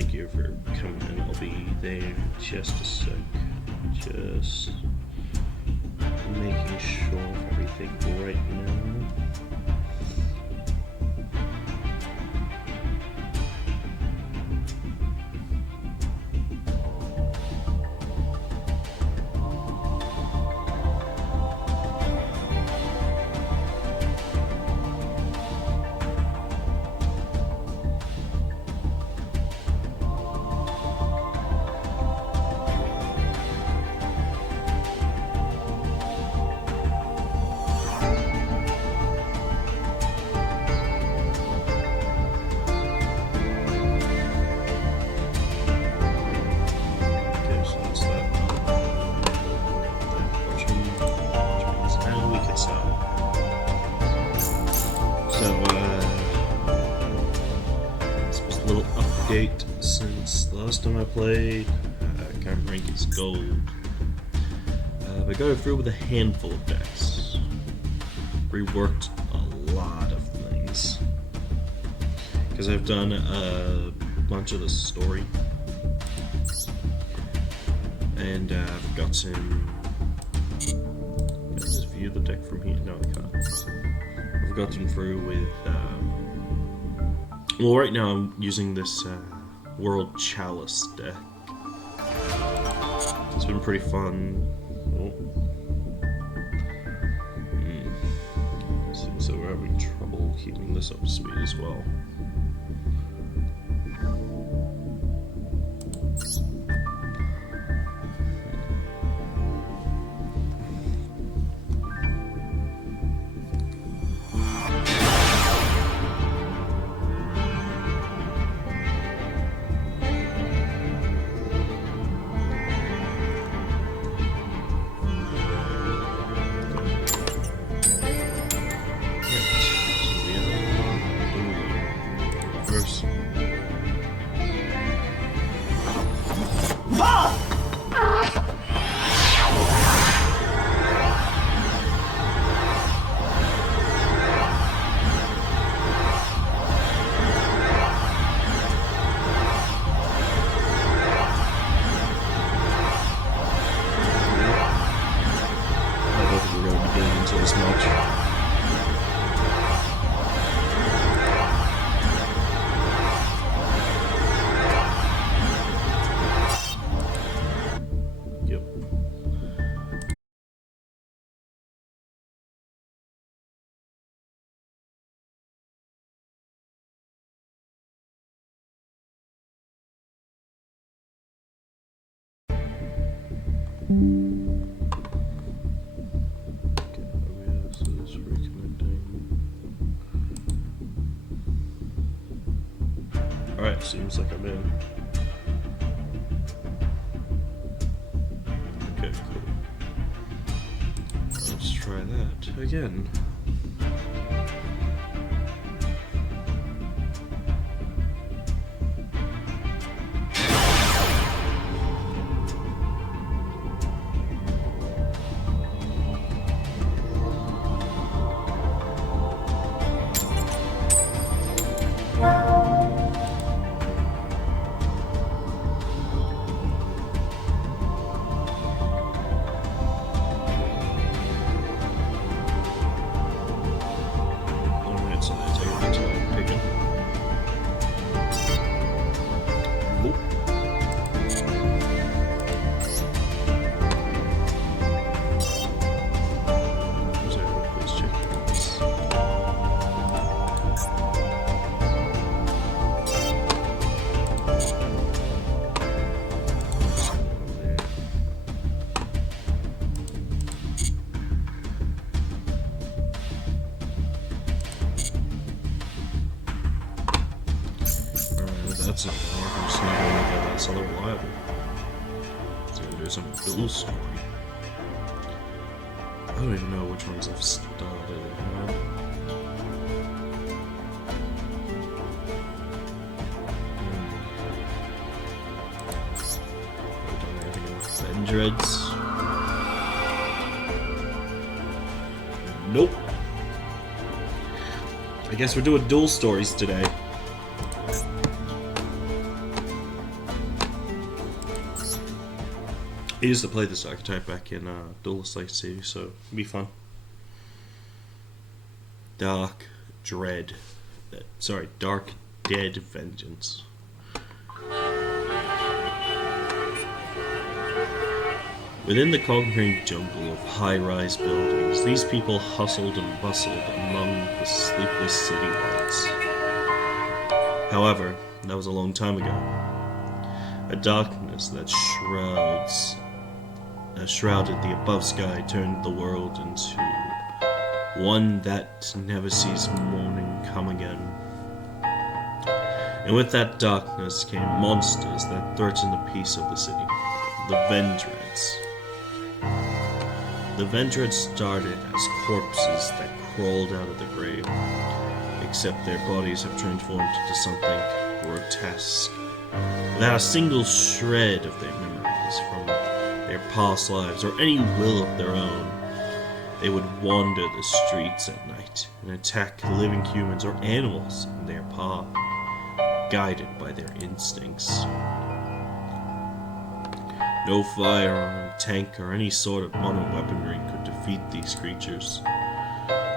thank you for coming in. I'll be there in just a sec. Just making sure of everything right now. Since the last time I played, current rank is gold. I go through with a handful of decks. Reworked a lot of things. Because I've done a bunch of the story. And I've gotten... Can I just view the deck from here? No, I can't. I've gotten through with... well, right now I'm using this World Chalice deck. It's been pretty fun. Oh. Seems that we're having trouble keeping this up to speed as well. As much. Yep. Alright, seems like I'm in. Okay, cool. Let's try that again. That's it. I'm just not gonna look at that's other reliable. So I'm gonna do some dual story. I don't even know which ones I've started. Vendreads. Nope. I guess we're doing dual stories today. I used to play this archetype back in Duelist Light City, so it'd be fun. Dark Dread. Dark Dead Vengeance. Within the concrete jungle of high-rise buildings, these people hustled and bustled among the sleepless city lights. However, that was a long time ago. A darkness that shrouded the above sky turned the world into one that never sees morning come again. And with that darkness came monsters that threatened the peace of the city. The vendreads. The vendreads started as corpses that crawled out of the grave, except their bodies have transformed into something grotesque. Without a single shred of their memories from their past lives or any will of their own, they would wander the streets at night and attack living humans or animals in their path, guided by their instincts. No firearm, tank, or any sort of modern weaponry could defeat these creatures.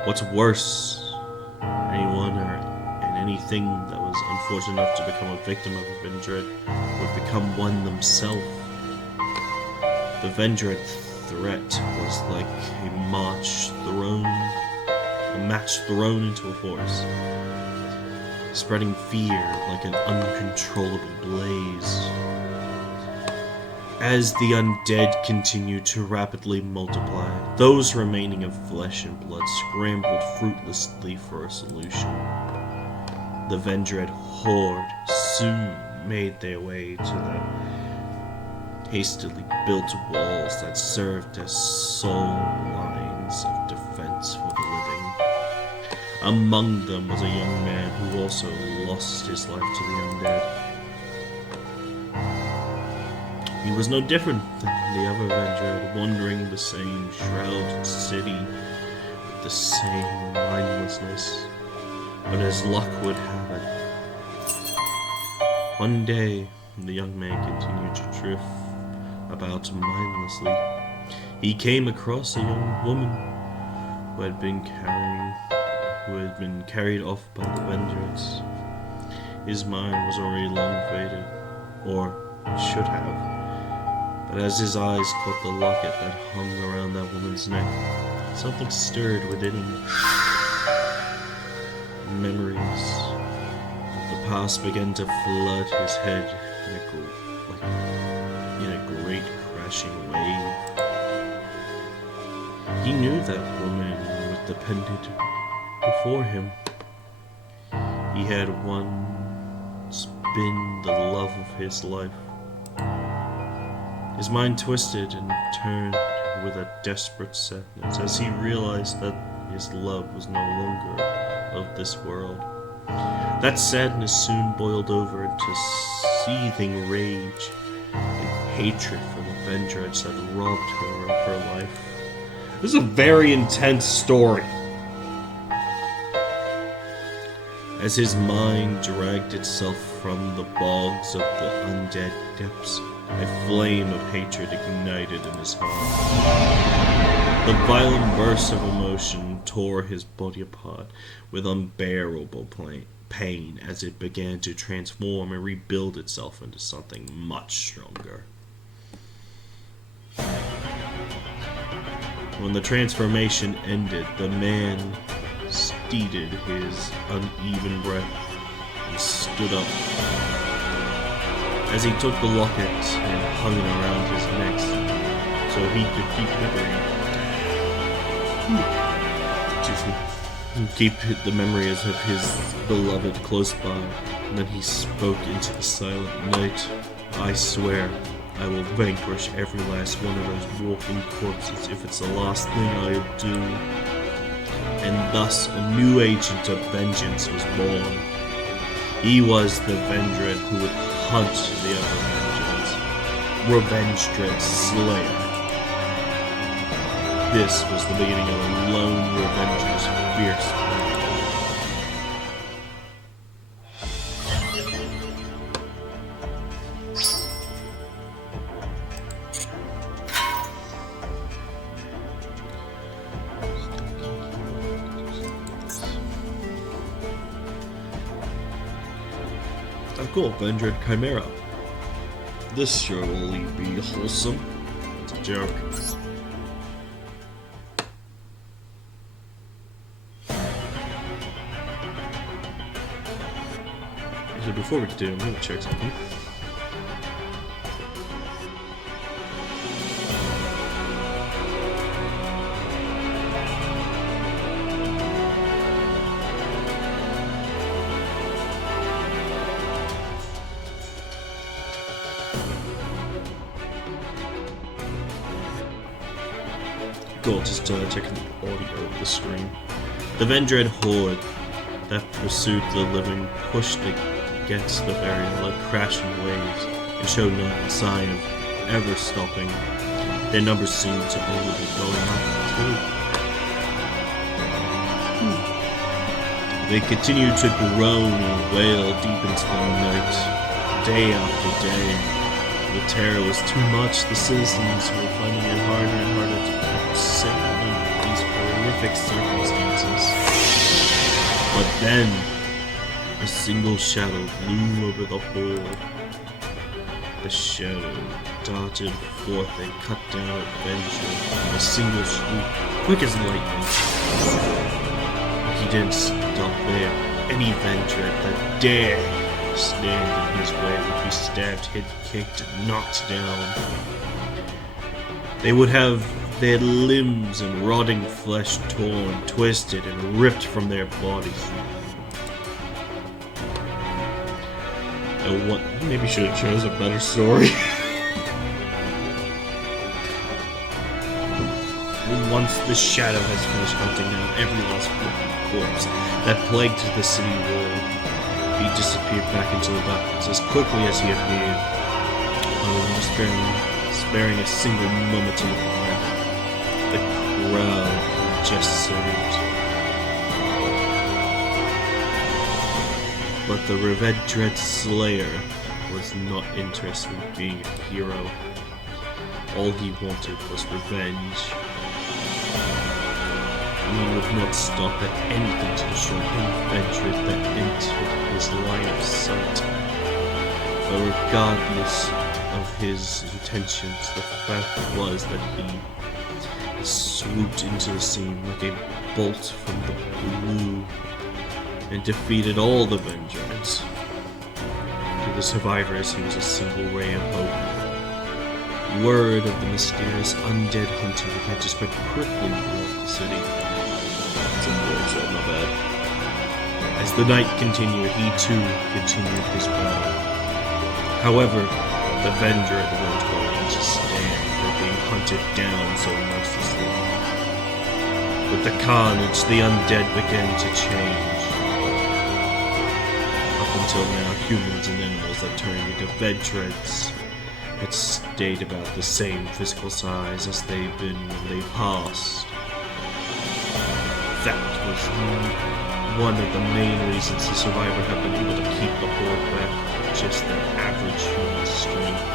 What's worse, anyone and anything that was unfortunate enough to become a victim of a vendread would become one themselves. The vendread threat was like a match thrown into a forest, spreading fear like an uncontrollable blaze. As the undead continued to rapidly multiply, those remaining of flesh and blood scrambled fruitlessly for a solution. The vendread horde soon made their way to the hastily built walls that served as sole lines of defense for the living. Among them was a young man who also lost his life to the undead. He was no different than the other vendread, wandering the same shrouded city with the same mindlessness. But as luck would have it, one day the young man continued to drift about mindlessly. He came across a young woman who had been carried off by the vendreads. His mind was already long faded, or should have. But as his eyes caught the locket that hung around that woman's neck, something stirred within him. Memories of the past began to flood his head in a great crashing wave. He knew that woman with the pendant before him. He had once been the love of his life. His mind twisted and turned with a desperate sadness as he realized that his love was no longer of this world. That sadness soon boiled over into seething rage and hatred for the vendreads that robbed her of her life. This is a very intense story. As his mind dragged itself from the bogs of the undead depths, a flame of hatred ignited in his heart. The violent burst of emotion tore his body apart with unbearable pain as it began to transform and rebuild itself into something much stronger. When the transformation ended, the man steadied his uneven breath and stood up. As he took the locket and hung it around his neck so he could keep the memories of his beloved close by. And then he spoke into the silent night. I swear I will vanquish every last one of those walking corpses if it's the last thing I do. And thus a new agent of vengeance was born. He was the vendread who would hunt the other vendreads. Revenge Dread Slayer. This was the beginning of a lone revenger's fierce battle. cool, vendread chimera. This surely be wholesome. It's a joke. So before we continue, I'm gonna check something. Cool, just checking the audio of the stream. The vendread horde that pursued the living pushed against the barrier like crashing waves and showed no sign of ever stopping. Their numbers seemed to only be going up too. They continued to groan and wail deep into the night, day after day. The terror was too much. The citizens were finding it harder and harder to keep safe under these horrific circumstances. But then, a single shadow loomed over the horde. The shadow darted forth and cut down a vendread in a single swoop, quick as lightning. He didn't stop there. Any vendread that dared stand in his way would be stabbed, hit, kicked, and knocked down. They would have their limbs and rotting flesh torn, twisted, and ripped from their bodies. Maybe should have chose a better story. Once the shadow has finished hunting down every last corpse that plagued the city wall, he disappeared back into the darkness as quickly as he appeared, sparing a single moment to look around. The crowd just surged. But the vendread slayer was not interested in being a hero. All he wanted was revenge. He would not stop at anything to destroy any vendread that entered his line of sight. But regardless of his intentions, the fact was that he swooped into the scene like a bolt from the blue and defeated all the vendreads. To the survivors, he was a single ray of hope. Word of the mysterious undead hunter began to spread quickly throughout the city. Not bad. As the night continued, he too continued his battle. However, the vendread weren't going to stand for being hunted down so mercilessly. With the carnage, the undead began to change. Up until now, humans and animals that turned into vendreads had stayed about the same physical size as they've been when they passed. That was one of the main reasons the survivor had been able to keep the horde back with just their average human strength.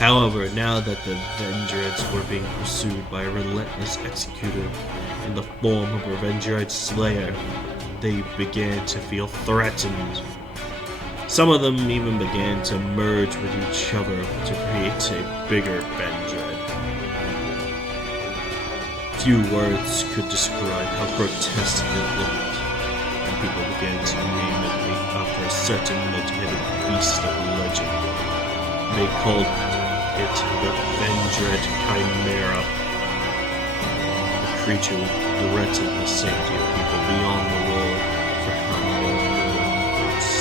However, now that the vendreads were being pursued by a relentless executor in the form of a vendread slayer, they began to feel threatened. Some of them even began to merge with each other to create a bigger vendread. Few words could describe how grotesque it looked, and people began to name it after a certain multi-headed beast of legend. They called it the vendread chimera. The creature threatened the safety of people beyond the wall for how many months.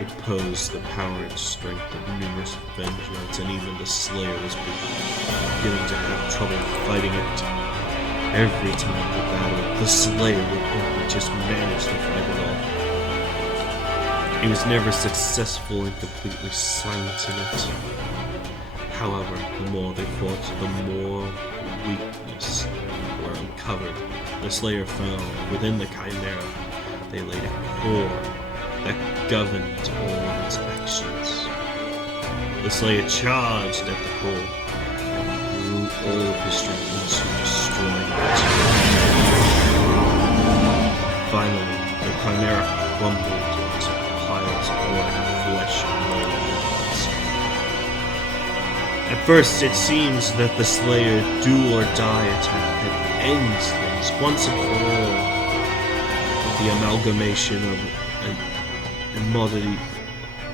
It posed the power and strength of numerous vendreads, and even the Slayer was beginning to have trouble fighting it. Every time they battled, the Slayer would only just manage to fight it off. He was never successful in completely silencing it. However, the more they fought, the more weakness were uncovered. The Slayer found within the Chimera they laid a core that governed all of its actions. The Slayer charged at the core and threw all of his strength into destroying it. Finally, the Chimera crumbled into piles of blood and flesh and bones. At first, it seems that the Slayer do or die attack that ends things once and for all. With the amalgamation of a commodity.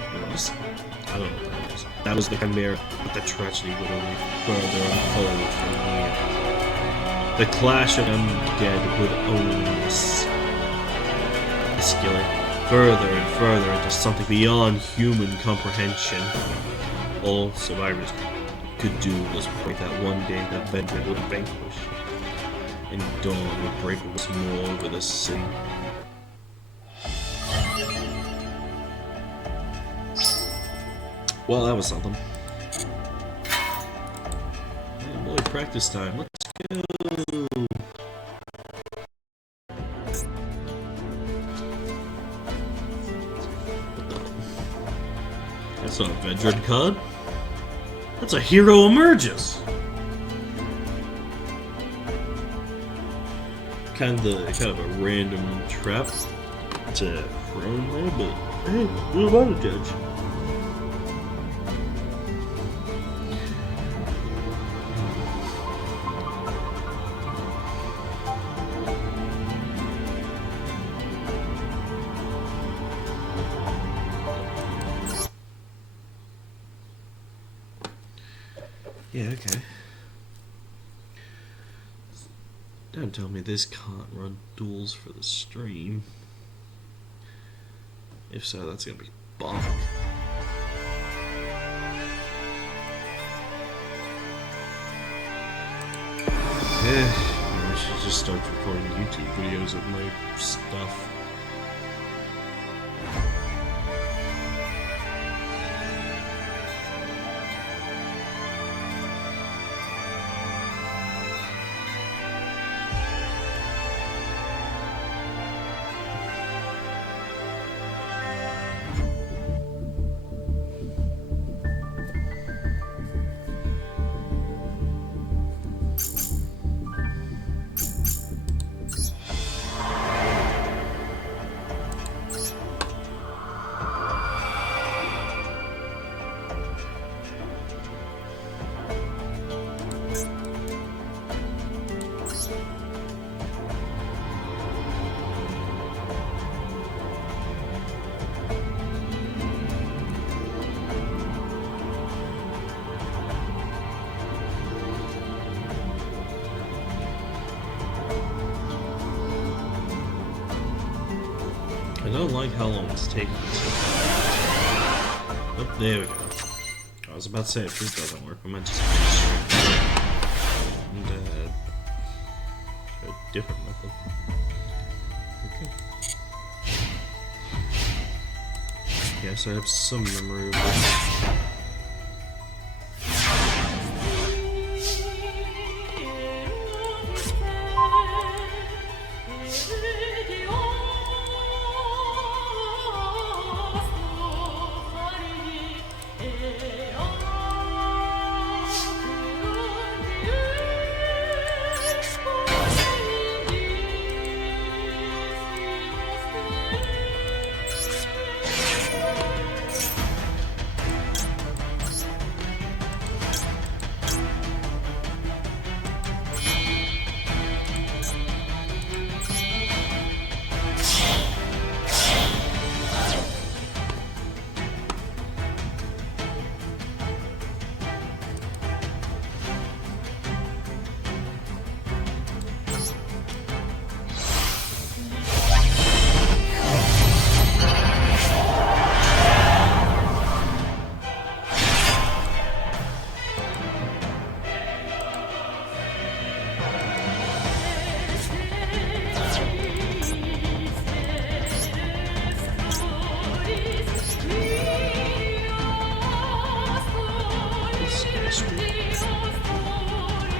I don't know what that is. That was the Chimera, but the tragedy would only further unfold from here. The clash of undead would only escalate further and further into something beyond human comprehension. All survivors could do was pray that one day the vendread would vanquish, and dawn would break once more over the city. Well, that was something. Oh boy, practice time. Let's go. That's not a vendread card. That's a hero emerges. Kind of a random trap to throw in there, but hey, who am I to judge? Yeah, okay. Don't tell me this can't run duels for the stream. If so, that's gonna be bonk. Yeah, I should just start recording YouTube videos of my stuff. I don't like how long it's taking. Oh, there we go. I was about to say if this doesn't work, I might just and a different method. Okay. Yes, I have some memory of this.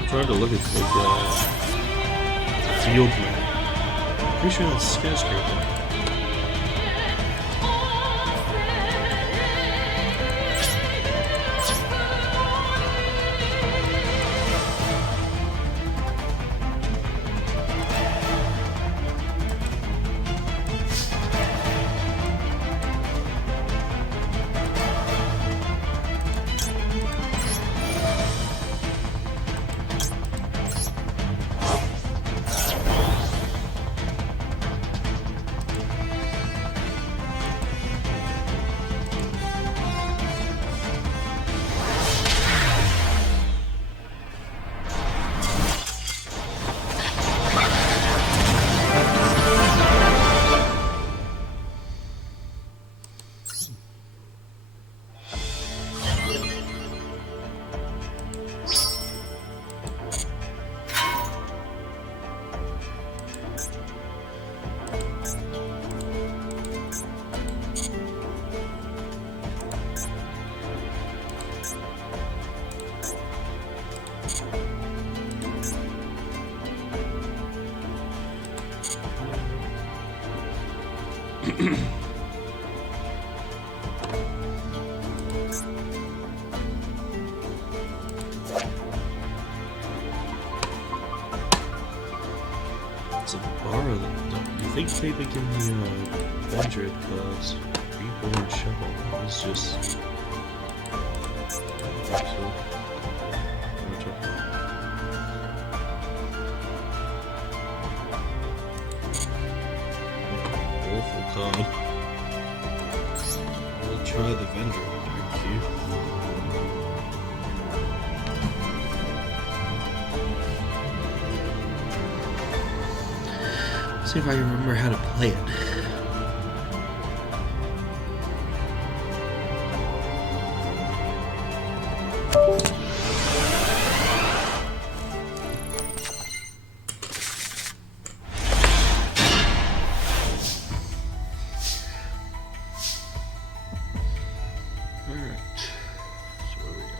Trying to look at the field map. Pretty sure that's skyscraper. So borrow them. You think maybe give me a vendread because reborn shovel is just. I don't think so. Awful card. We'll try the vendread. Thank you. See if I can remember how to play it. Alright. So where we go?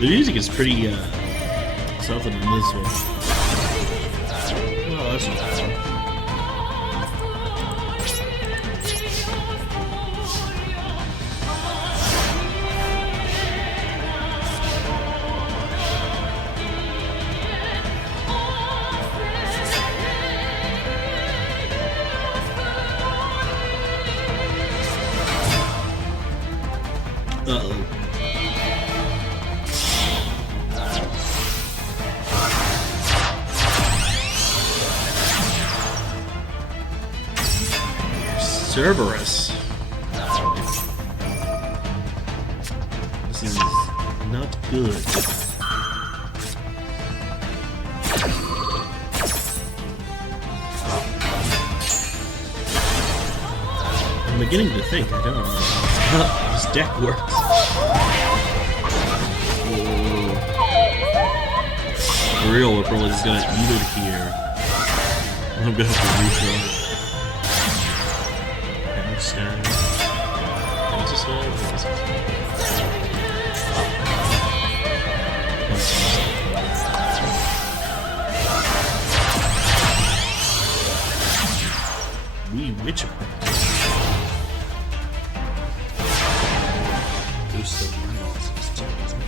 The music is pretty something in this one. Oh, that's not bad. Uh-oh. Cerberus. This is not good. I'm beginning to think I don't know how this deck works. Whoa. For real, we're probably just gonna eat it here. I'm gonna have to retry it. Stand. What's this one? Wee Witcher. Boost the monsters too, isn't it?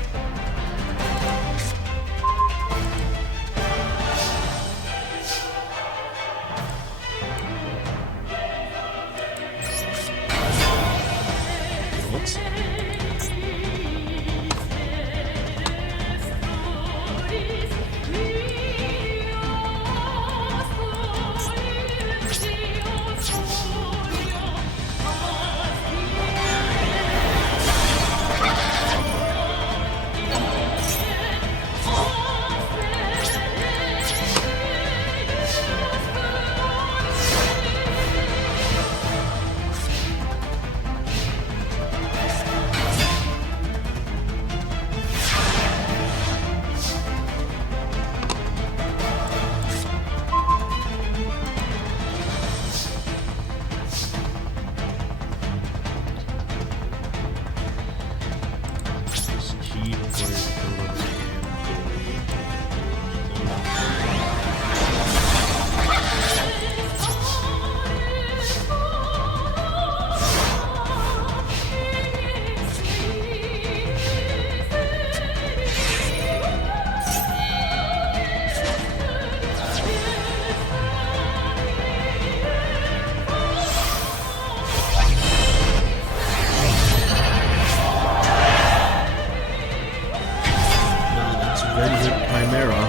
vendread chimera.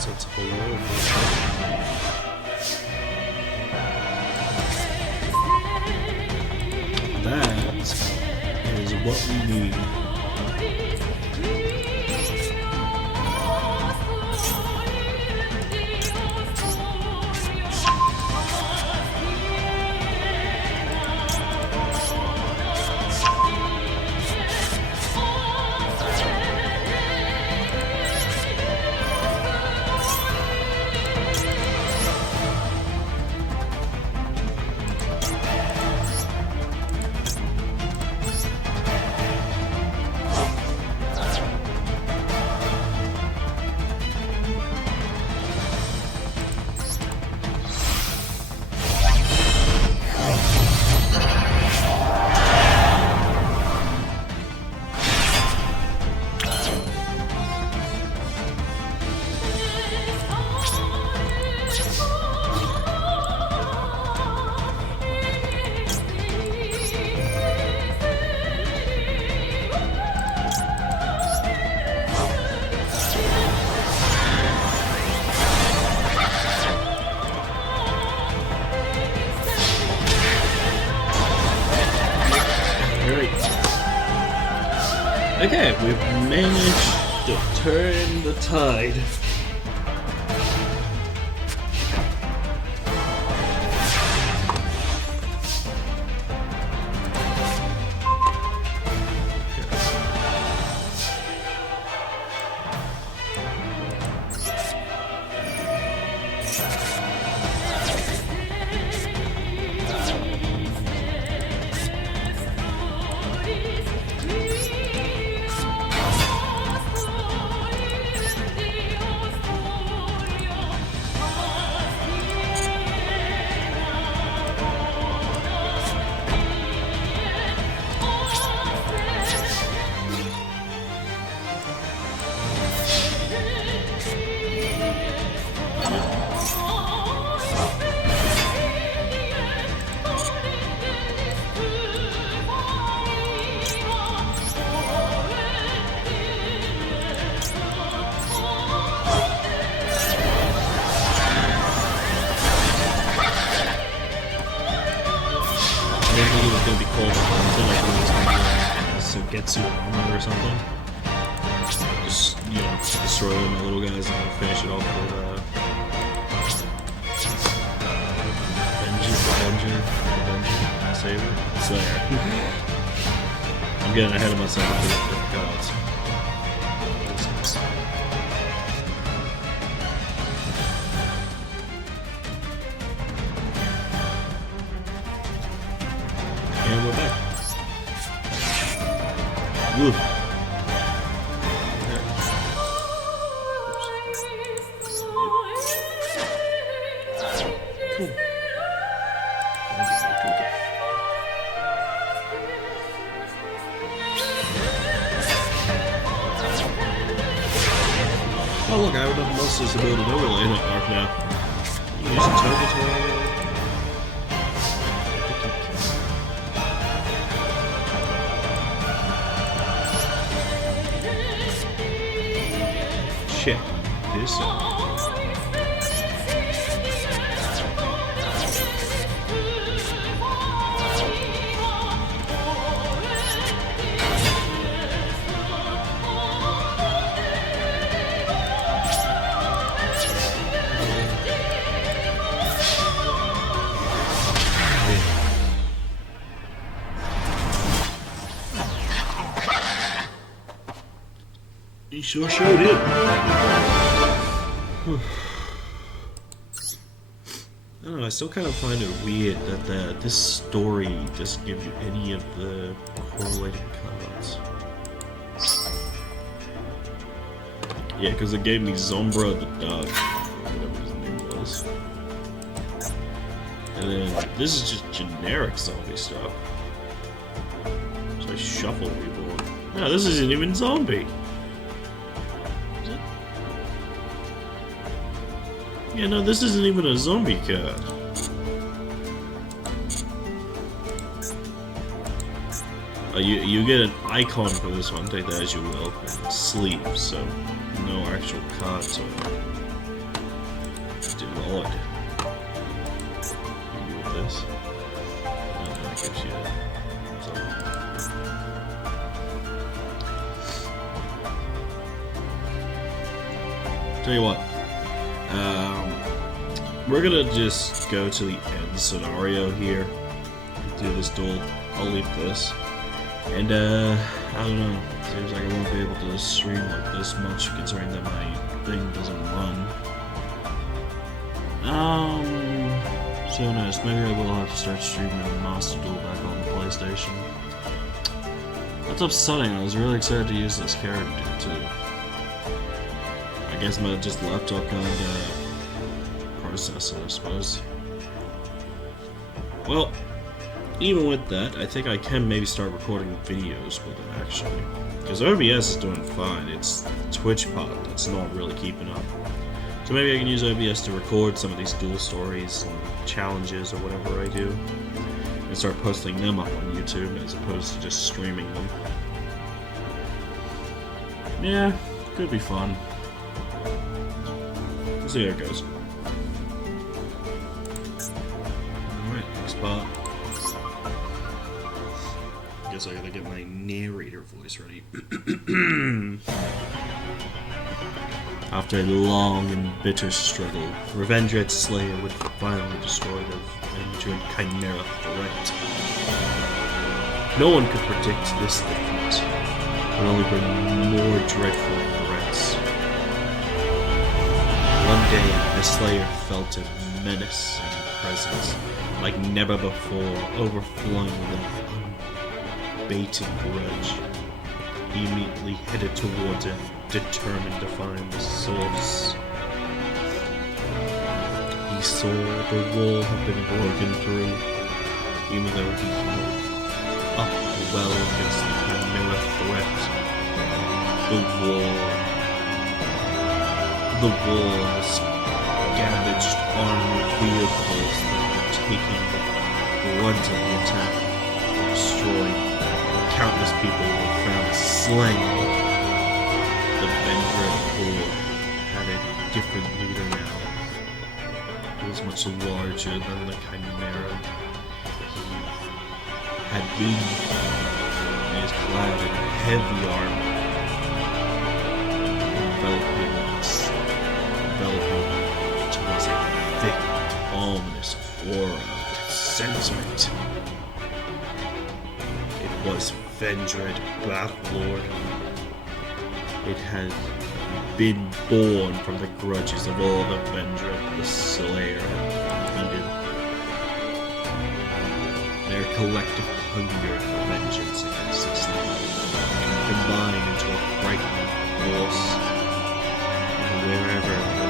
That's horrible. That is what we need. Okay, we've managed to turn the tide. I didn't think it was going to be cold until I thought it was going to be Sugetsu armor or something. Just, you know, destroy all my little guys and I'll finish it off with Avenger, Saber, Slayer. I'm getting ahead of myself with the gods. And we're back. Woo. Cool. Oh look, I have enough monsters to build an overlay in that arc now. You can use a target to check this out. He sure showed it. I don't know, I still kind of find it weird that this story doesn't give you any of the correlating cards. Yeah, because it gave me Zombra the Dog, whatever his name was. And then this is just generic zombie stuff. So I shuffle Reborn. No, this isn't even zombie. Yeah, no, this isn't even a zombie card. You get an icon for this one, take that as you will, and sleeves, so no actual card to do all I did. Maybe with this. And that gives you tell you what, we're gonna just go to the end scenario here, do this duel. I'll leave this. And, I don't know, seems like I won't be able to stream like this much, considering that my thing doesn't run. So who knows, maybe I will have to start streaming Monster Duel back on the PlayStation. That's upsetting, I was really excited to use this character, too. I guess my just laptop kind of process it, I suppose. Well, even with that, I think I can maybe start recording videos with it, actually. Because OBS is doing fine, it's the Twitch pod that's not really keeping up. So maybe I can use OBS to record some of these duel stories and challenges or whatever I do, and start posting them up on YouTube as opposed to just streaming them. Yeah, could be fun. We'll see how it goes. Alright, next part. Guess I gotta get my narrator voice ready. After a long and bitter struggle, Vendread Slayer would finally destroy the Vendread Chimera threat. No one could predict this defeat, but only bring more dreadful threats. One day, the Slayer felt a menace and presence like never before, overflowing with an unbated grudge. He immediately headed towards it, determined to find the source. He saw the wall had been broken through, even though he held up well against the Chimera threat. The wall and the scavenged armored vehicles that were taking the brunt of the attack were destroyed. Countless people were found slain. The vendread horde had a different leader now. He was much larger than the Chimera. He had been and is clad in heavy armor, enveloping it was a thick, ominous aura of sentiment. It was Vendread Battlelord. It had been born from the grudges of all the Vendread the Slayer had defeated. Their collective hunger for vengeance against its leader combined into a frightening force. And wherever the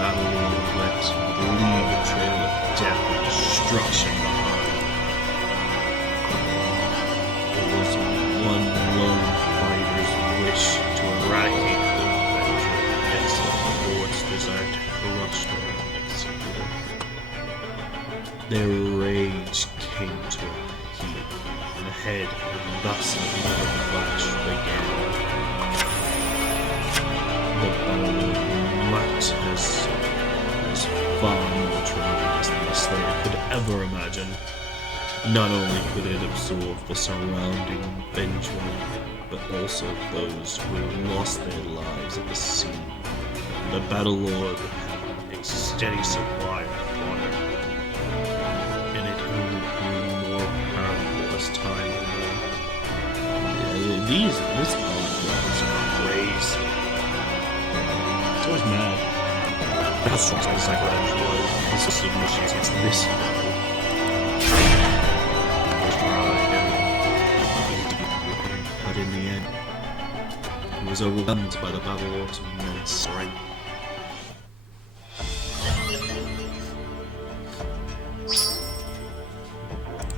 Battlelord went, it would leave a trail of death and destruction behind. It was one lone fighter's wish to eradicate the Vendread against the Lord's desire to crush their executor. Their rage came to a heat, and ahead, and thus another clash began. The Battlelord might was far more tremendous than the Slayer could ever imagine. Not only could it absorb the surrounding Vendread, but also those who had lost their lives at the scene. The Battlelord had a steady supply of water, and it only grew more powerful as time went on. This Battlelord was crazy. It's always mad. How strong the psychology was. This is submissions against this but in the end, he was overwhelmed by the Battlelord's immense strength.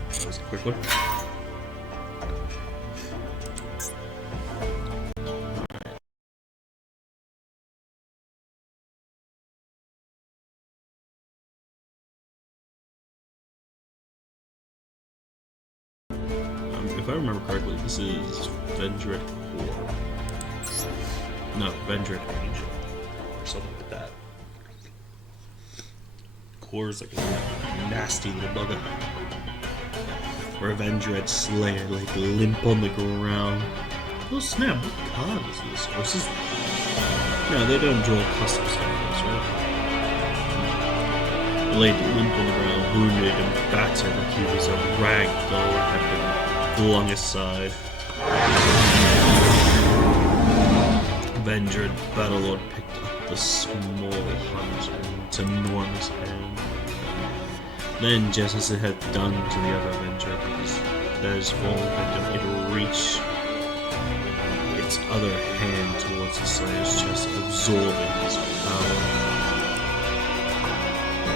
That was a quick one. I remember correctly, this is vendread core. No, vendread angel. Or something like that. Core is like a nasty little bugger. Where vendread slayer like limp on the ground. Oh snap, what card is this? Or is this... No, they don't draw custom stuff like this, right? Laid limp on the ground, wounded and battered like he was a rag doll that had been flung aside. Vendread Battlelord picked up the small hunter into enormous hand. Then, just as it had done to the other Vendread, his fallen victim, it reached its other hand towards the Slayer's chest, absorbing his power.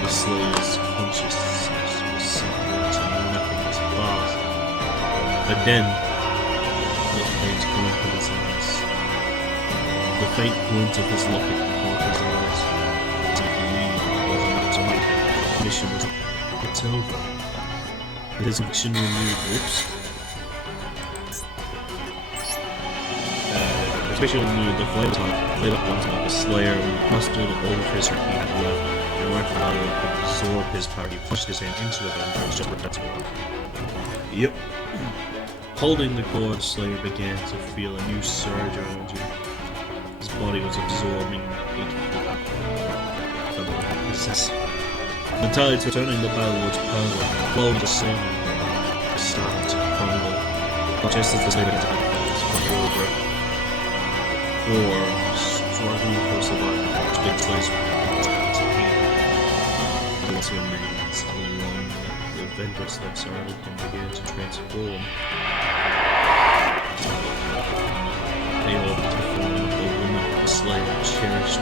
The Slayer's consciousness was sunk into nothingness fast. But then, the faint glint of his eyes. The faint glint of his locket caught his eyes. He believed it was not to make it. The mission was... It's over. His mission renewed. Whoops. His mission renewed. The flame top lit up once more. The Slayer mustered all of his strength he had left. And right from battle could absorb his power. He pushed his hand into the Vendread and just ripped its core. Yep. Holding the core, the Slayer began to feel a new surge of energy. His body was absorbing 8 possess. Entirely turning the Battlelord's power, flowing the same started to crumble. Just as the Slayer began to over, or struggling for survival, which big Slayer's he also remains alone. The vendread steps around and began to transform. They all took the form of the woman the Slayer cherished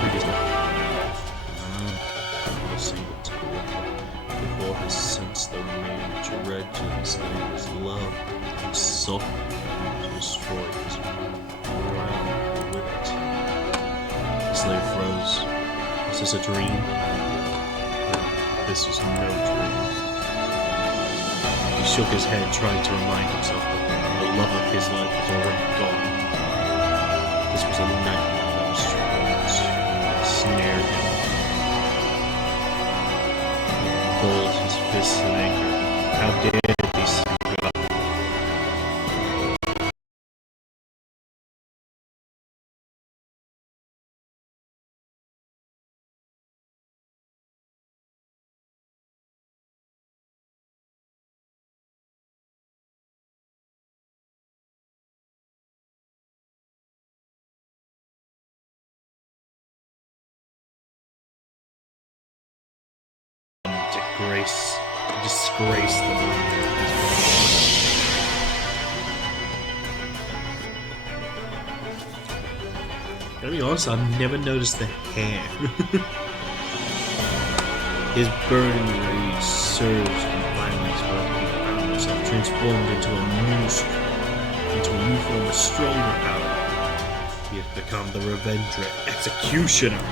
previously. A single time before he sensed the remaining dread to the Slayer's love, he sought to destroy his morale with it. The Slayer froze. Was this a dream? This was no dream. He shook his head, trying to remind himself that the love of his life was already gone. This was a nightmare that was trying to snare him. He pulled his fists in anger. How dare these God? Disgrace the man. Gotta be honest, I've never noticed the hair. His burning rage surged and violence where he found himself transformed into a new form of stronger power. He had become the Revendread Executioner.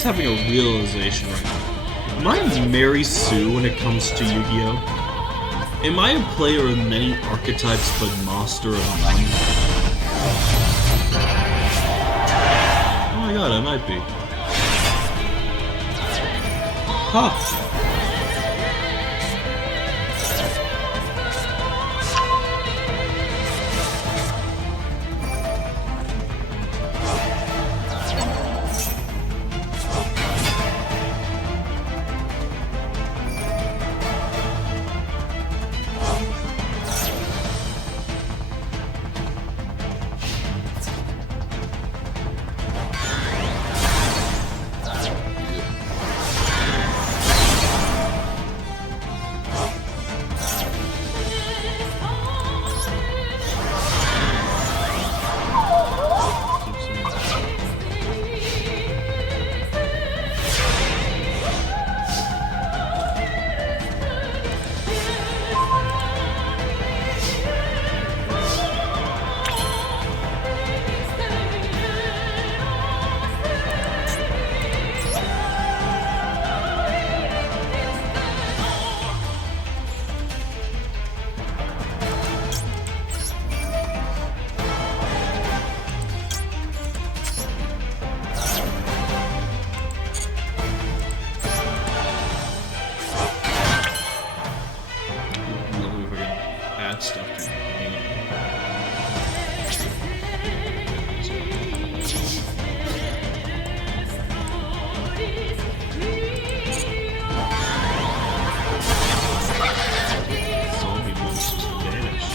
just having a realization right now. Am I Mary Sue when it comes to Yu-Gi-Oh? Am I a player of many archetypes but master of none? Oh my god, I might be. Huh. Stuff to the game. Zombie monsters vanish.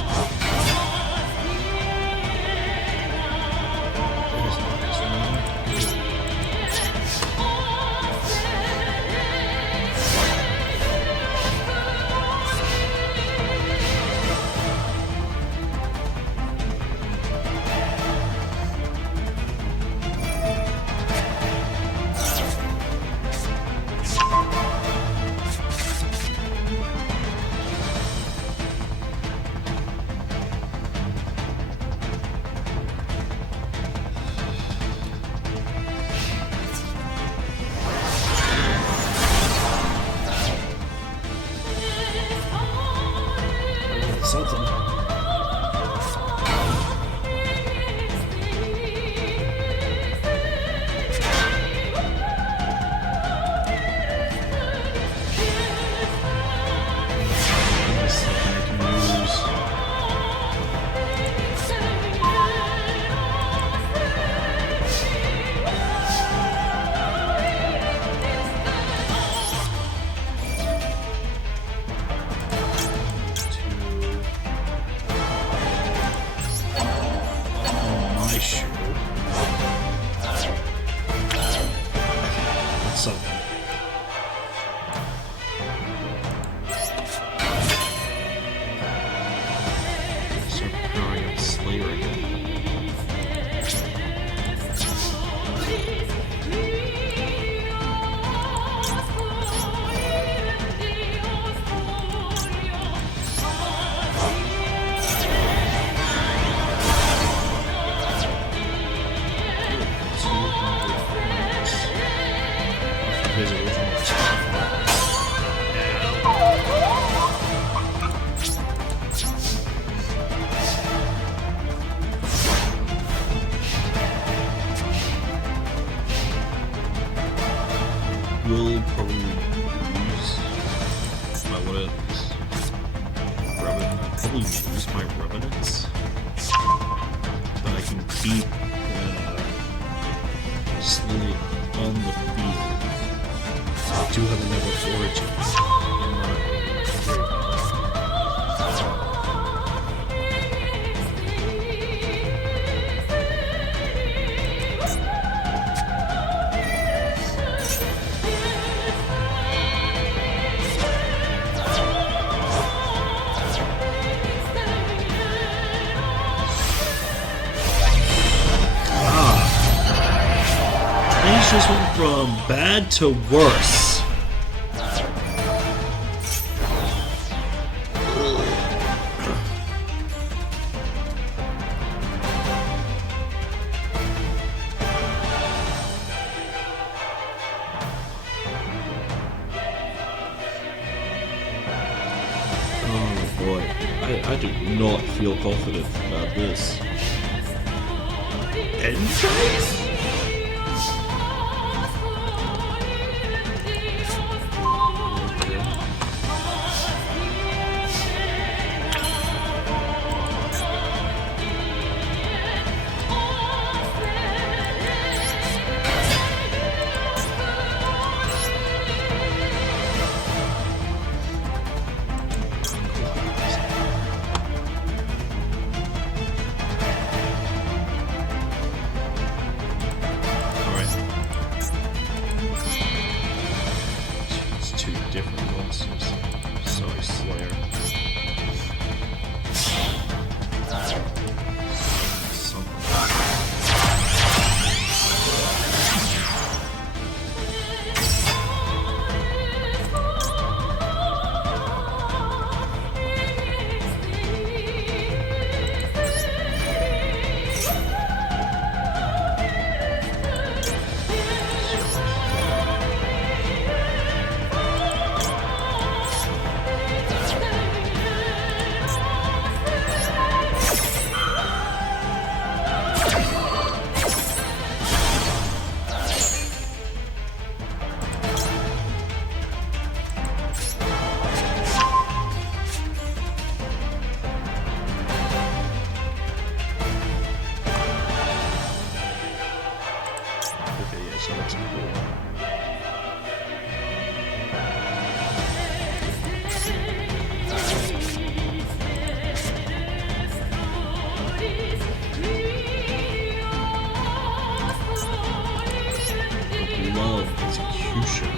Something. His original stuff. Will probably lose my what is Revenant. I'll probably lose my Revenants, but I can keep slowly on the field. I do have another foraging. Things just went from bad to worse. I do not feel confident about this. Entrance? Different monsters. Sorry, Slayer. So that's cool. Love execution.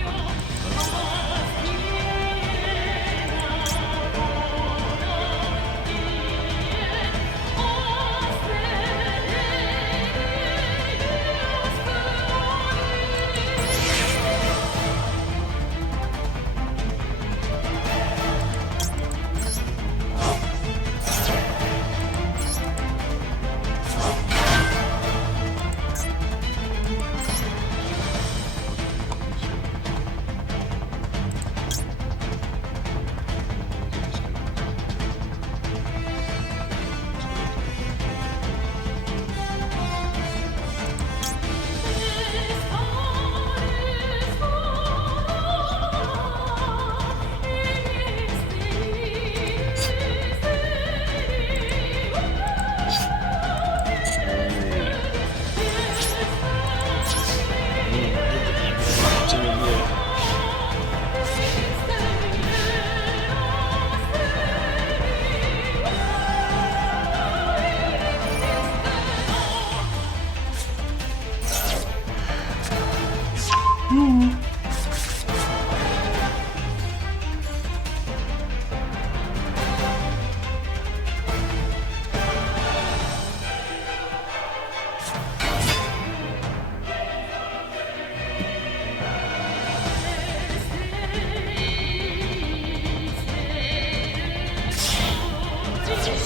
That's what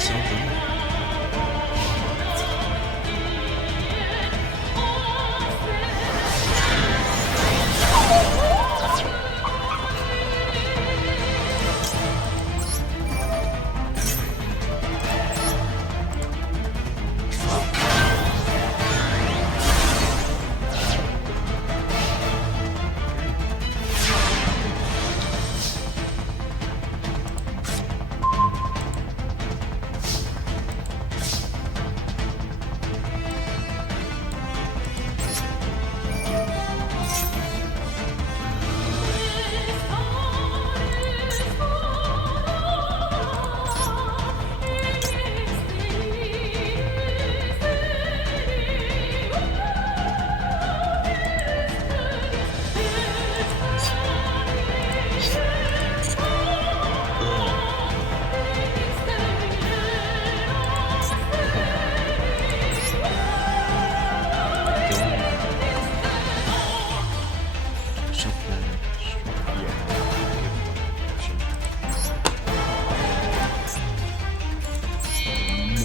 something.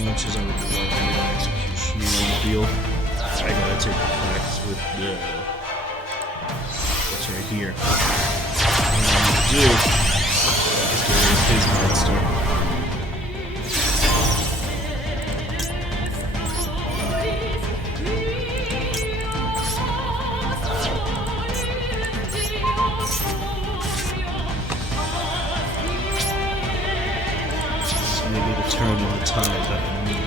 Much as I would love to get an execution deal. I gotta take the facts with the. What's right here? Do is get rid of his monster. So maybe the turn on the tide that I need.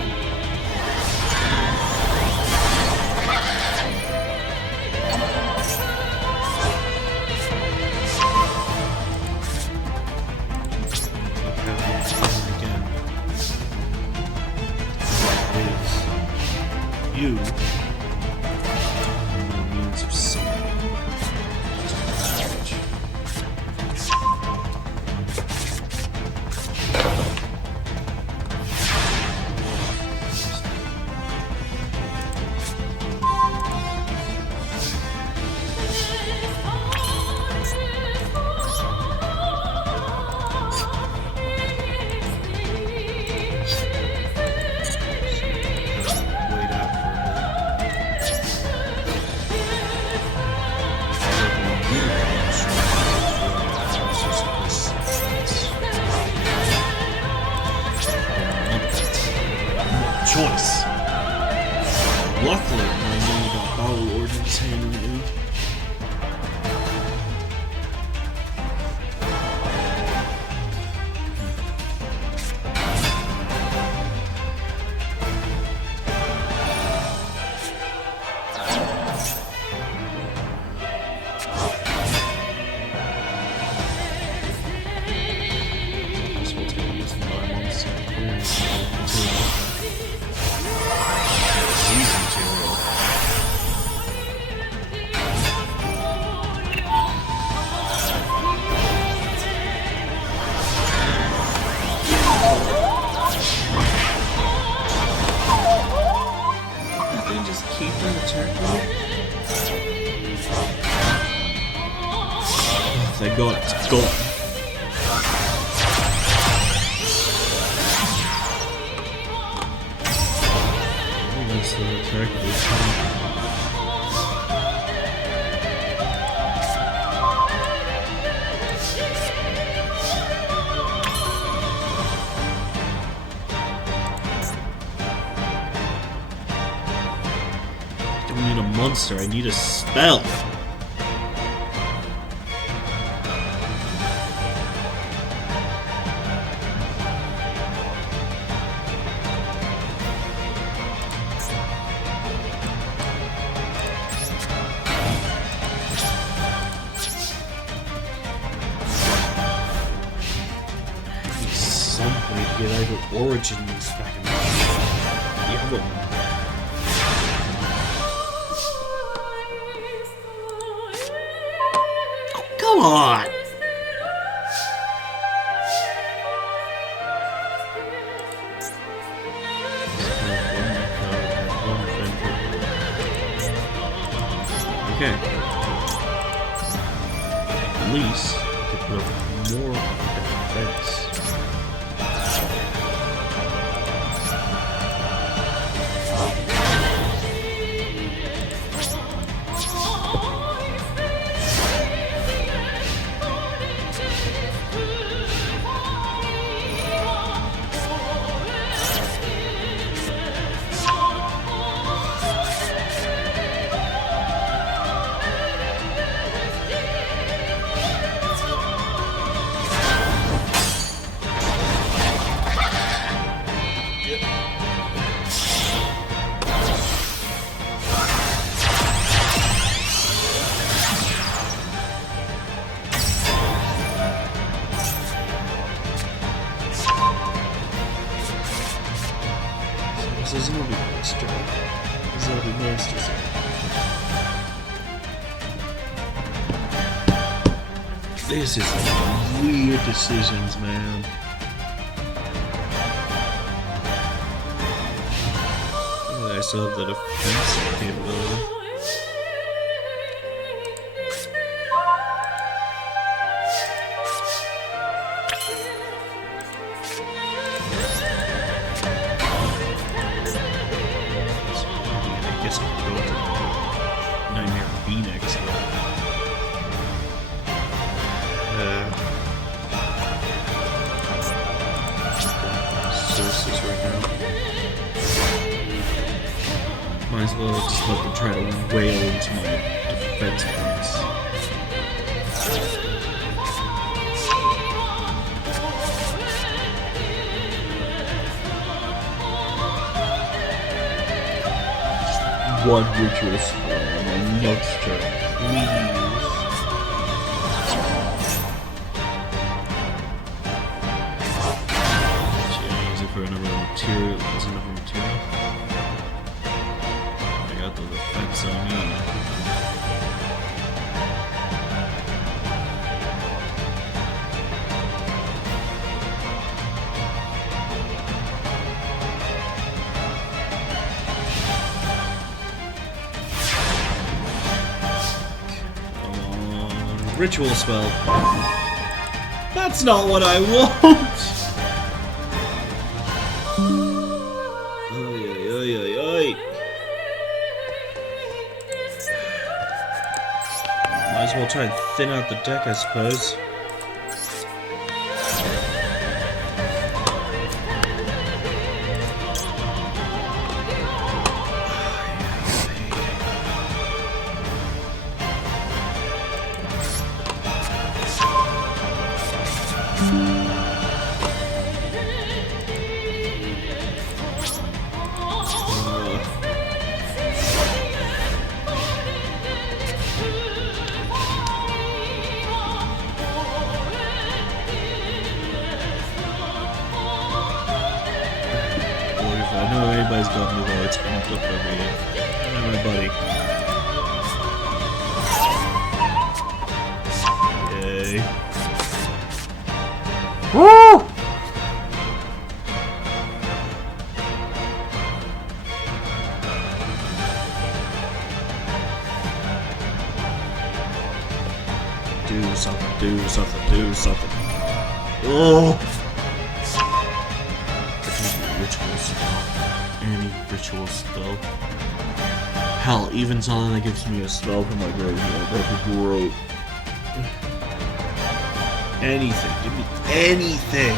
You means of something. Choice. Luckily, I know about bottle orders handling me. Thank God it's gone. That's the attack this time. I don't need a monster, I need a spell. Some way to get either origins back in the other one. Oh, come on! Okay. At least I could put up more defense. This is gonna be monster. This is gonna be monsters. This is weird decisions, man. I still have the defense capability. I guess I'll go with Might as well just let them try to wail into my defense points. One ritual spell on my next turn, please. Use it for another material. There's another material. I got those effects I need. Ritual spell. That's not what I want! Oy, oy, oy, oy, oy. Might as well try and thin out the deck, I suppose. I know anybody's got me though, it's gonna flip over me. Hello, my buddy. Yay. Woo! Do something, do something, do something. Oh! Ritual spell. Any ritual spell. Hell, even something that gives me a spell from my graveyard. That'd be great. Anything. Give me anything.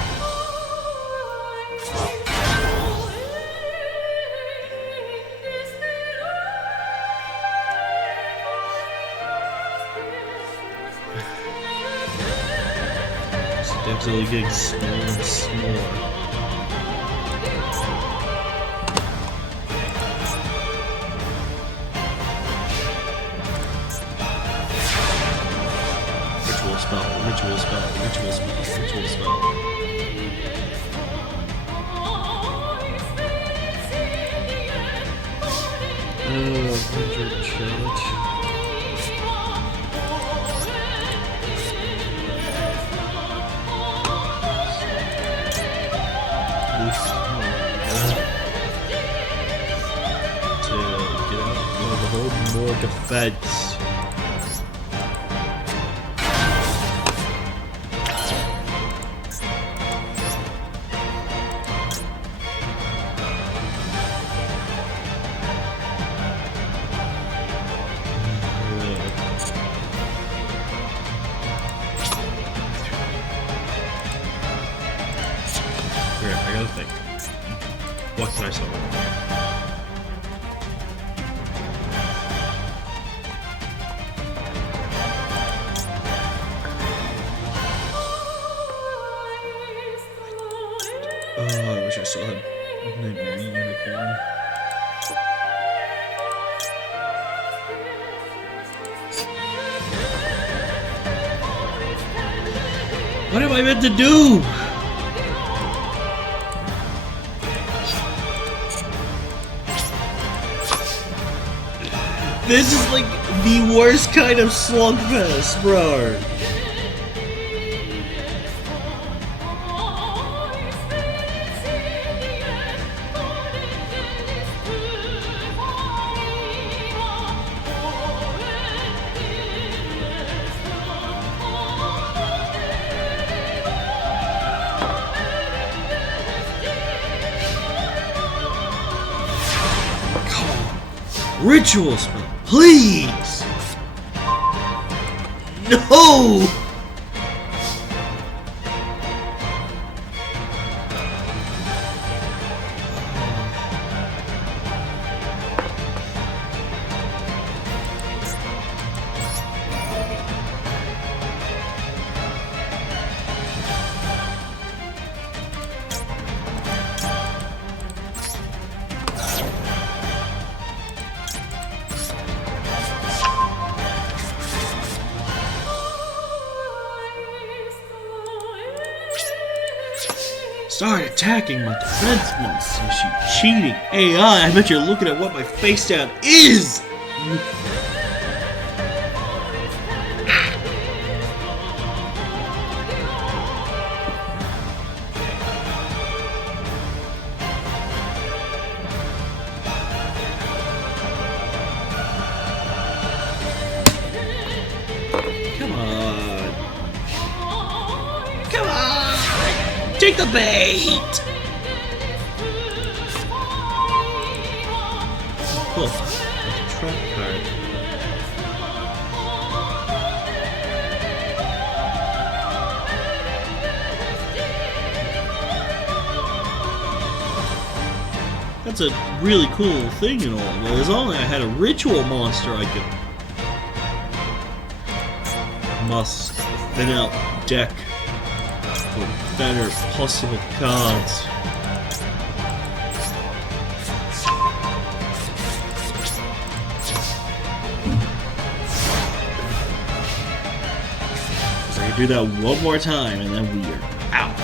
This deck's only getting smaller and smaller. Ritual spell, ritual spell, ritual spell, ritual spell. Oh, vendread challenge. To get out of the hole, more defense. I gotta think. What can I summon? Oh, I wish I still had Nightmare Unicorn. What am I meant to do? This is like the worst kind of slugfest, bro. Ritual spell, please! No! Start attacking my defense monsters, you cheating AI! I bet you're looking at what my face down is! Come on! Come on! Take the bait! Cool. It's a trap card. That's a really cool thing and all. Well, as long as I had a ritual monster I could... Must thin out deck for better possible cards. So I can do that one more time and then we are out.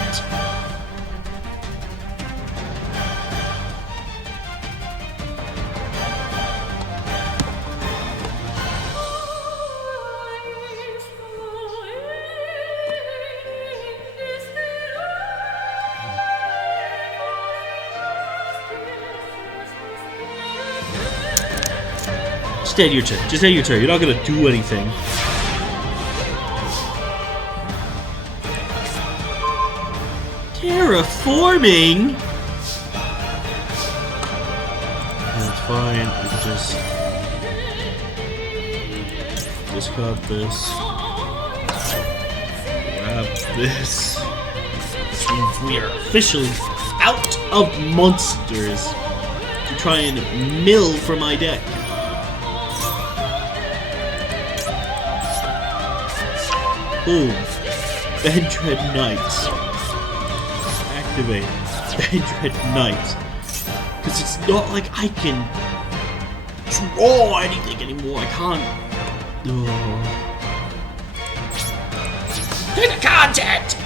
Just end your turn. Just end your turn. You're not gonna do anything. Terraforming? That's fine. We can just discard this. Grab this. Which means we are officially out of monsters to try and mill for my deck. Boom. Vendread Knights. Activate. Vendread Knights. Because it's not like I can draw anything anymore. I can't. Take the content!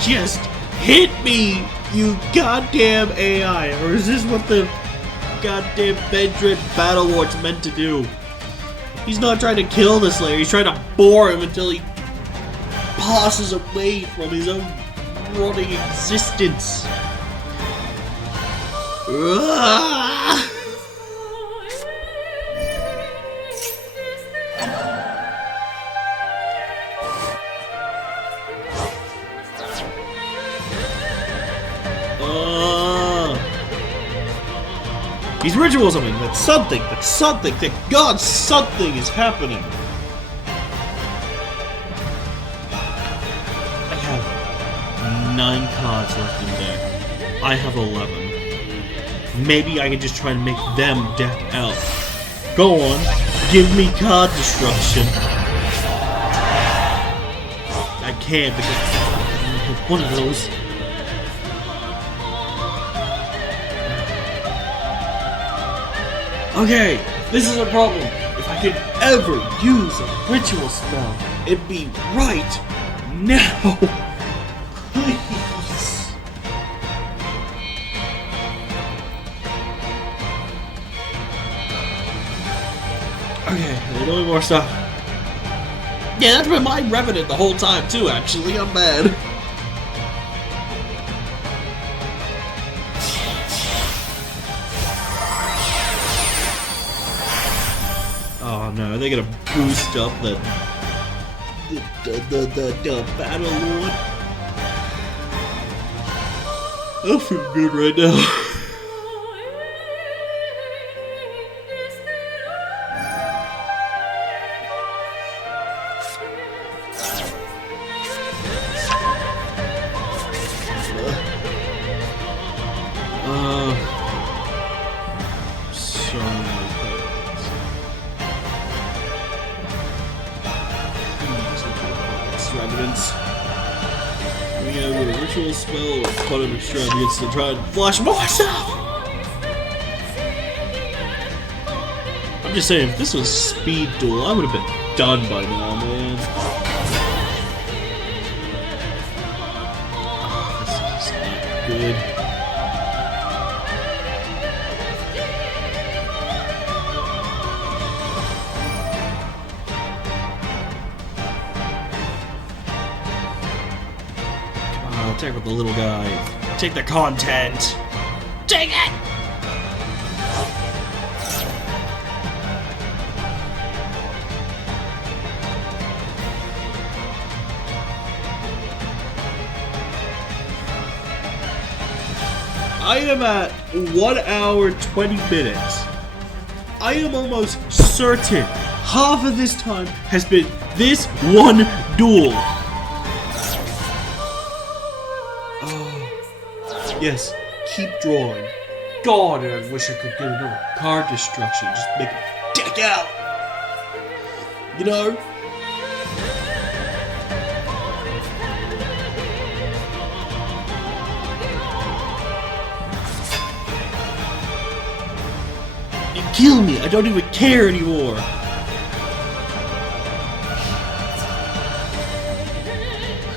Just hit me, you goddamn AI. Or is this what the goddamn Vendread Battle Lord's meant to do? He's not trying to kill the Slayer, he's trying to bore him until he passes away from his own rotting existence. He's ritual something. That's something. That's something. Thank God something is happening. I have 9 cards left in deck. I have 11. Maybe I can just try and make them deck out. Go on. Give me card destruction. I can't because I have one of those. Okay, this is a problem. If I could ever use a ritual spell, it'd be right now. Please. Okay, there's no more stuff. Yeah, that's been my Revenant the whole time too, actually. I'm mad. Oh no, are they gonna boost up the Battle Lord? I feel good right now. Extravagance. We have a ritual spell or pot of extravagance to try and flush more stuff. I'm just saying, if this was Speed Duel, I would have been done by now, man. good. Take with the little guy. Take the content. Take it! I am at 1 hour 20 minutes. I am almost certain half of this time has been this one duel. Yes, keep drawing. God, I wish I could get another card destruction. Just make it dick out. You know? You kill me. I don't even care anymore.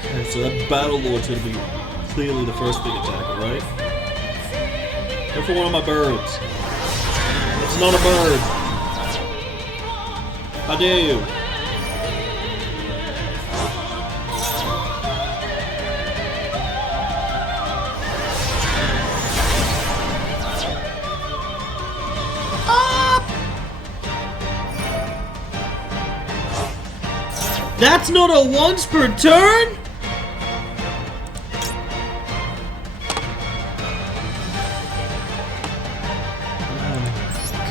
Okay, so that Battle Lord's gonna be clearly the first big attacker, right? Go for one of my birds. It's not a bird. How dare you? That's not a once per turn?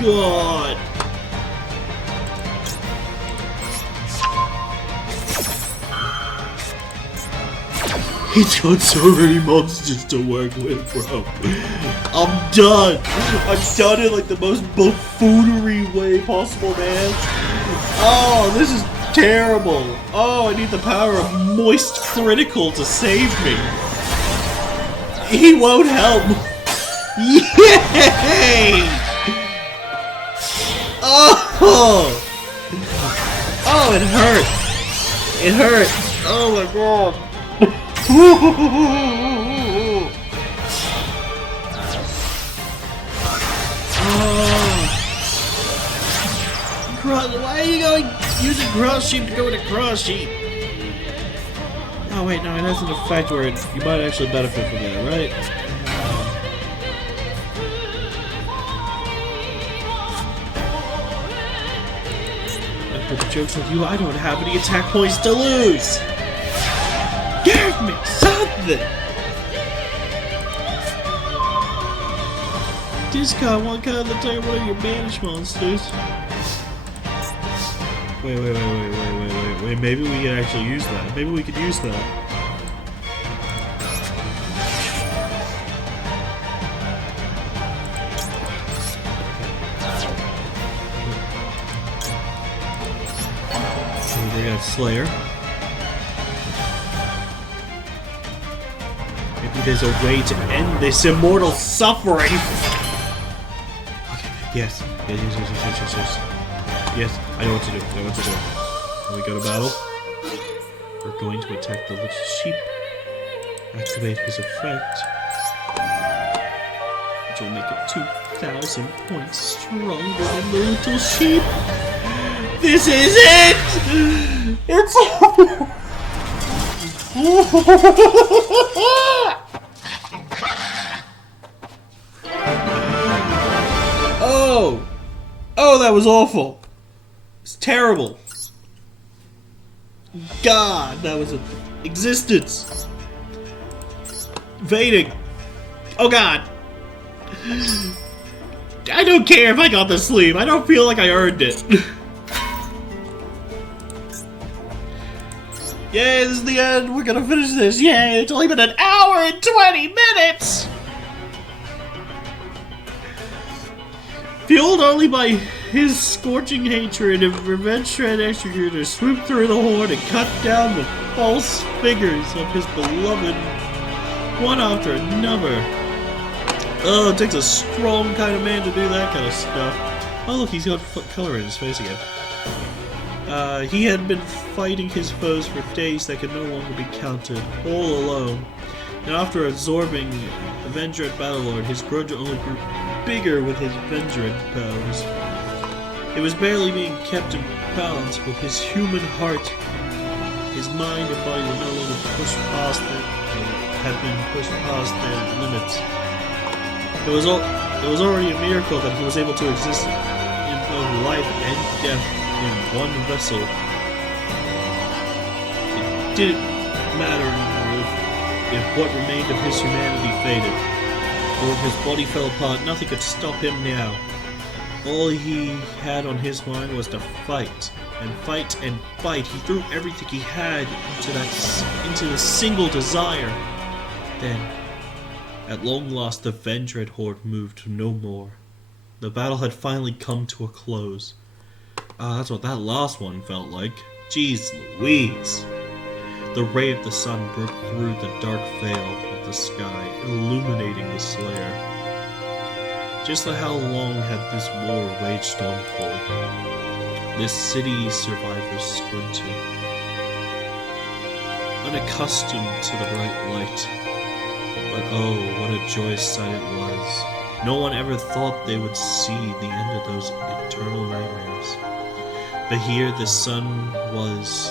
God. He's got so many monsters to work with, bro. I'm done. I'm done in like the most buffoonery way possible, man. Oh, this is terrible. Oh, I need the power of Moist Critical to save me. He won't help. Yay! Oh! Oh, it hurt. It hurt. Oh my god. Why are you going using cross sheep to go with a cross sheep? Oh wait, no, it has an effect where you might actually benefit from that, right? The joke's with you, I don't have any attack points to lose! Give me something! Discard one card at the time one of your banished monsters. Wait, maybe we can actually use that. Maybe we could use that. We got Slayer. Maybe there's a way to end this immortal suffering. Okay, yes. Yes, I know what to do. When we go to battle, we're going to attack the little sheep. Activate his effect, which will make it 2,000 points stronger than the little sheep. This is it! It's over! Oh, that was awful. It's terrible. God, that was an existence. Invading. Oh God. I don't care if I got the sleeve. I don't feel like I earned it. Yay, this is the end. We're gonna finish this. Yay, it's only been 1 hour and 20 minutes! Fueled only by his scorching hatred of vendread executors swooped through the horde and cut down the false figures of his beloved one after another. Oh, it takes a strong kind of man to do that kind of stuff. Oh look, he's got color in his face again. He had been fighting his foes for days that could no longer be counted, all alone. And after absorbing the vendread battlelord, his grudge only grew bigger with his vendread powers. It was barely being kept in balance with his human heart. His mind and body were no longer pushed past had been pushed past their limits. It was already a miracle that he was able to exist in both life and death in one vessel. It didn't matter if what remained of his humanity faded, or if his body fell apart. Nothing could stop him now. All he had on his mind was to fight and fight and fight. He threw everything he had into the single desire. Then, at long last, the vendread horde moved no more. The battle had finally come to a close. That's what that last one felt like. Jeez Louise! The ray of the sun broke through the dark veil of the sky, illuminating the Slayer. Just how long had this war waged on for? This city's survivors squinted, unaccustomed to the bright light. But oh, what a joyous sight it was. No one ever thought they would see the end of those eternal nightmares. But here the sun was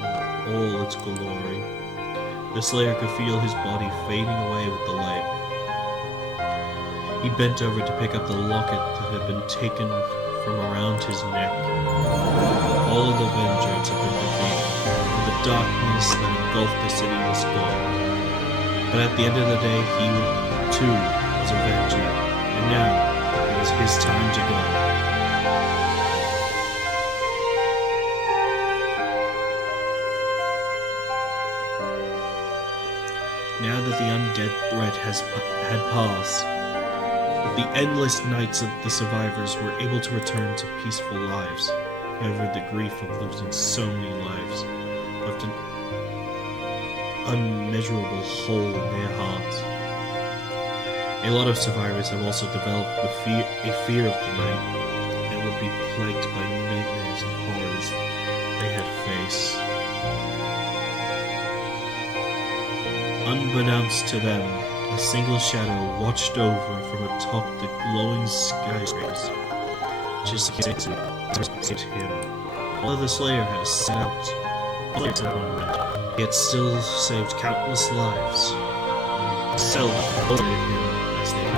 in all its glory. The Slayer could feel his body fading away with the light. He bent over to pick up the locket that had been taken from around his neck. All of the vendreads had been defeated, and the darkness that engulfed the city was gone. But at the end of the day, he too was a vendread, and now it was his time to go. Now that the undead threat had passed, the endless nights of the survivors were able to return to peaceful lives. However, the grief of losing so many lives left an unmeasurable hole in their hearts. A lot of survivors have also developed a fear of the night and would be plagued by nightmares and horrors they had faced. Unbeknownst to them, a single shadow watched over from atop the glowing skyscrapers, just to him. Although the Slayer has set out on red, he had still saved countless lives. Celebrated him as they were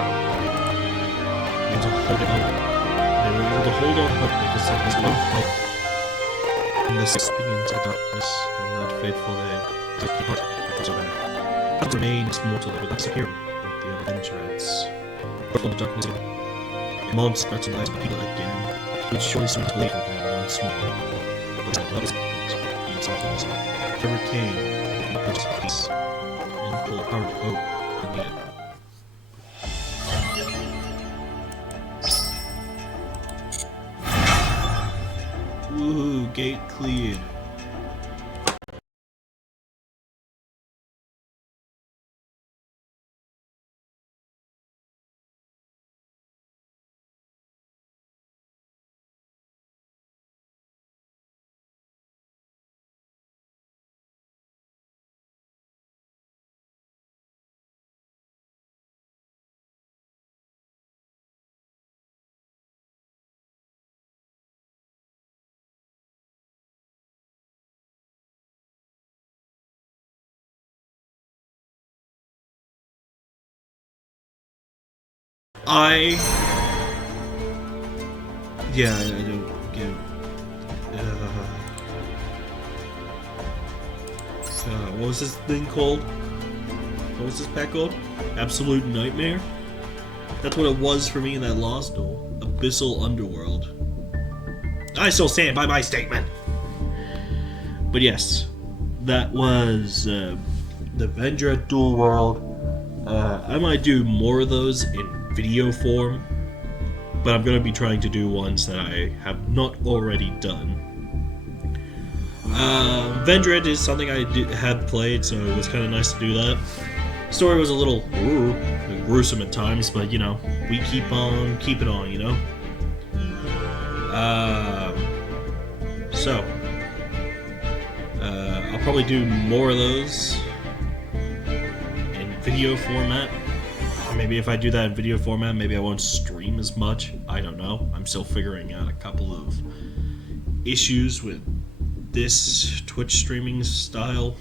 able to hold on. They were able to hold on hope because of his love fight. And the slipping into darkness on that fateful day, the heart was back. He remains mortal but less a hero like the other vendreads. From the darkness, a monster starts to rise with people again. He would surely seem to leave for them once more. But that love is being softened. Never came, he purchased peace and full of power to hope and needed. Woohoo, gate cleared. I don't get. What was this thing called? What was this pack called? Absolute Nightmare? That's what it was for me in that Lost Duel. Abyssal Underworld. I still stand by my statement! But yes, that was the vendread Duel World. I might do more of those in video form, but I'm going to be trying to do ones that I have not already done. Vendread is something I had played, so it was kind of nice to do that. Story was a little gruesome at times, but you know, we keep it on, you know? I'll probably do more of those in video format. Maybe if I do that in video format, maybe I won't stream as much. I don't know. I'm still figuring out a couple of issues with this Twitch streaming style.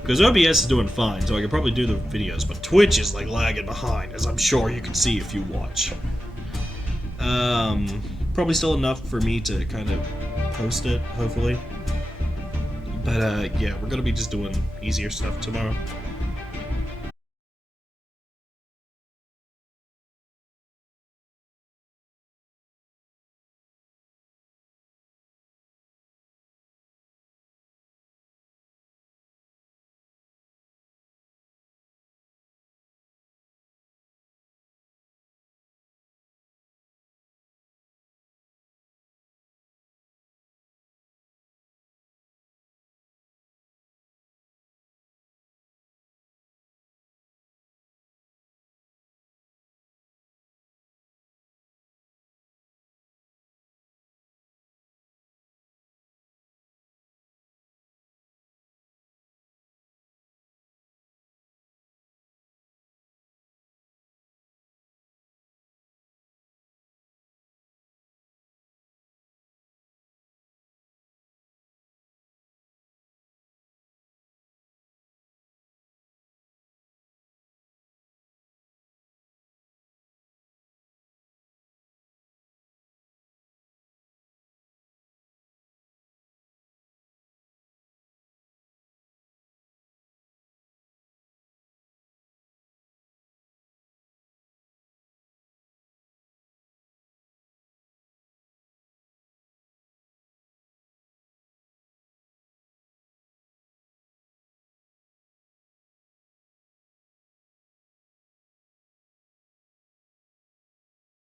Because OBS is doing fine, so I could probably do the videos, but Twitch is like lagging behind, as I'm sure you can see if you watch. Probably still enough for me to kind of post it, hopefully. But yeah, we're gonna be just doing easier stuff tomorrow.